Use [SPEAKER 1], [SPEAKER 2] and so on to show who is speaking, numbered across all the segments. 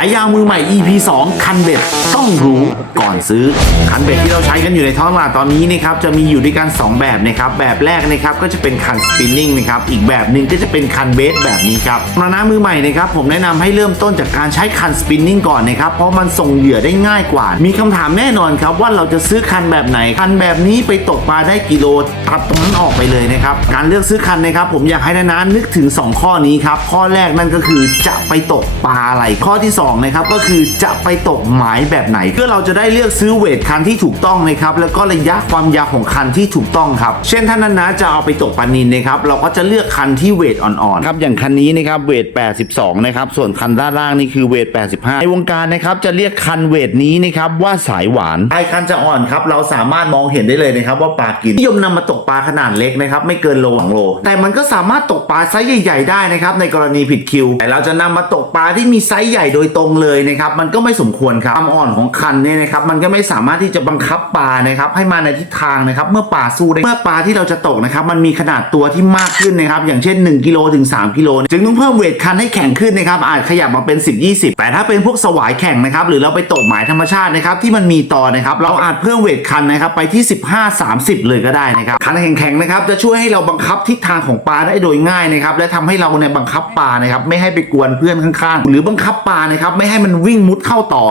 [SPEAKER 1] ายยาวมือใหม่ EP 2 คันเบ็ดต้องรู้ก่อนซื้อ คันเบ็ดที่เราใช้กันอยู่ในท้องตลาดตอนนี้นะครับจะมีอยู่ด้วยกัน 2 แบบนะครับแบบแรกนะครับก็จะเป็นคันสปินนิ่งนะครับอีกแบบหนึ่งก็จะเป็นคันเบสแบบนี้ครับมานะมือใหม่นะครับผมแนะนำให้เริ่มต้นจากการใช้คันสปินนิ่งก่อนนะครับเพราะมันส่งเหยื่อได้ง่ายกว่า มีคำถามแน่นอนครับว่าเราจะซื้อคันแบบไหนคันแบบนี้ไปตกปลาได้กิโลตัดตรงนั้นออกไปเลยนะครับการเลือกซื้อคันนะครับผมอยากให้นาๆนึกถึง 2 ข้อนี้ครับข้อแรกนั่นก็คือจะไปตกปลาอะไรข้อที่ 2นะครับก็คือจะไปตกหมายแบบไหน เพื่อเราจะได้เลือกซื้อเวทคันที่ถูกต้องนะครับแล้วก็ระยะความยาวของคันที่ถูกต้องครับ เช่นถ้านาๆจะเอาไปตกปลานินนะครับเราก็จะเลือกคันที่เวทอ่อนๆครับอย่างคันนี้นะครับเวท 82 นะครับส่วนคันด้านล่างนี่คือเวท 85 ในวงการนะครับจะเรียกคันเวทนี้นะครับว่าสายหวานไอคันจะอ่อนครับเราสามารถมองเห็นได้เลยนะครับว่าปลากินนิยมนำมาตกปลาขนาดเล็กนะครับไม่เกินโลสองโล แต่มันก็สามารถตกปลาไซส์ใหญ่ ๆ ได้นะครับในกรณีผิดคิว แต่เราจะนำมาตกปลาที่มีไซส์ใหญ่โดยตรงเลยนะครับมันก็ไม่สมควรครับความอ่อนของคันเนี่ยนะครับมันก็ไม่สามารถที่จะบังคับปลานะครับให้มาในทิศทางนะครับเมื่อปลาสู้ได้เมื่อปลาที่เราจะตกนะครับมันมีขนาดตัวที่มากขึ้นนะครับอย่างเช่น 1กิโลถึง 3กิโลจึงต้องเพิ่มเวทคันให้แข็งขึ้นนะครับอาจขยับมาเป็น 10 20 แต่ถ้าเป็นพวกสวายแข่งนะครับหรือเราไปตกหมายธรรมชาตินะครับที่มันมีต่อนะครับเราอาจเพิ่มเวทคันนะครับไปที่ 15 30 เลยก็ได้นะครับคันแข็งๆนะครับจะช่วยให้เราบังคับทิศทางของปลาได้โดยง่ายนะครับและทำให้เราเนี่ยบังคับปลานะครับไม่ให้ไปกวนเพื่อนข้างๆ หรือบังคับปลานะครับไม่ให้มันวิ่งมุดเข้าต่อ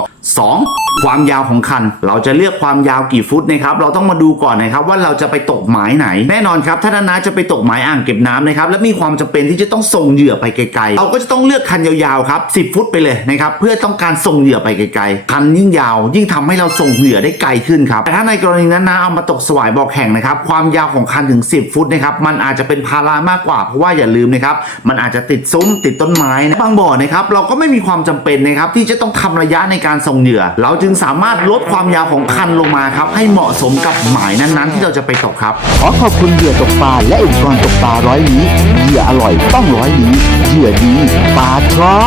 [SPEAKER 1] 2. ความยาวของคัน เราจะเลือกความยาวกี่ฟุตนะครับเราต้องมาดูก่อนนะครับว่าเราจะไปตกหมายไหน แน่นอนครับถ้านานาจะไปตกหมายอ่างเก็บน้ำนะครับและมีความจำเป็นที่จะต้องส่งเหยื่อไปไกลๆเราก็จะต้องเลือกคันยาวๆครับ10 ฟุตไปเลยนะครับเพื่อต้องการส่งเหยื่อไปไกลๆคันยิ่งยาว ยิ่งทำให้เราส่งเหยื่อได้ไกลขึ้นครับแต่ถ้าในกรณีนั้นนะเอามาตกสวายบอกแข่งนะครับความยาวของคันถึง 10 ฟุตนะครับมันอาจจะเป็นภาระมากกว่าเพราะว่าอย่าลืมนะครับมันอาจจะติดซุ้มติดต้นไม้นะบางบ่อนะครับเราก็ไม่มีความจำเป็นนะครับที่จะต้องทำระยะในการส่งเหยื่อ เราจึงสามารถลดความยาวของคันลงมาครับให้เหมาะสมกับหมายนั้นๆ ที่เราจะไปตกครับ
[SPEAKER 2] ขอขอบคุณเหยื่อตกปลาและอุปกรณ์ตกปลาร้อยนี้เหยื่ออร่อยต้องร้อยนี้เหยื่อดีปลาชอ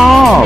[SPEAKER 2] บ